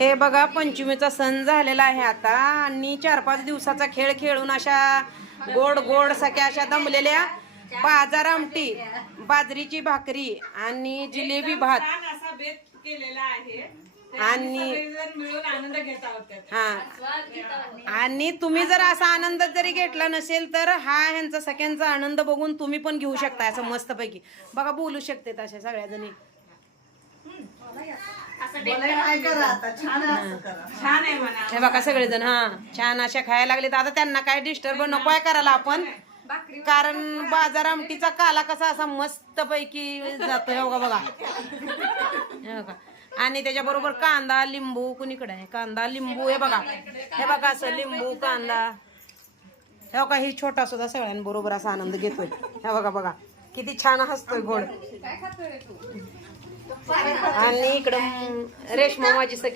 हे बघा पंचमीचा सण झालेला आहे आता आणि 4-5 दिवसाचा खेळ खेळून अशा गोड गोड सख्या अशा दमलेल्या बाजार आमटी, बाजरीची भाकरी आणि जिलेबी भात असा बेत केलेला आहे आणि मिळून आनंद घेत आहोत. हा आणि तुम्ही जर असा आनंद जरी घेतला नसेल तर हा ह्यांचा सगळ्यांचा आनंद बघून तुम्ही पण घेऊ शकता असं मस्तपैकी. बघा बोलू शकते तशा सगळ्या जणी. छान आहे म्हणा. हे बघा सगळेजण हा छान अशा खायला लागले तर आता त्यांना काय डिस्टर्ब नको आहे करायला आपण, कारण बाजार आमटीचा काला कसा असा मस्त पैकी जातो. हे बघा बघा हे बघा आणि त्याच्याबरोबर कांदा लिंबू कुणीकडे आहे कांदा लिंबू. हे बघा असं लिंबू कांदा. हे बघा ही छोटा सुद्धा सगळ्यांबरोबर असा आनंद घेतोय. हे बघा किती छान हसतोय गोड. आणि इकडं रेशमा माझी सखी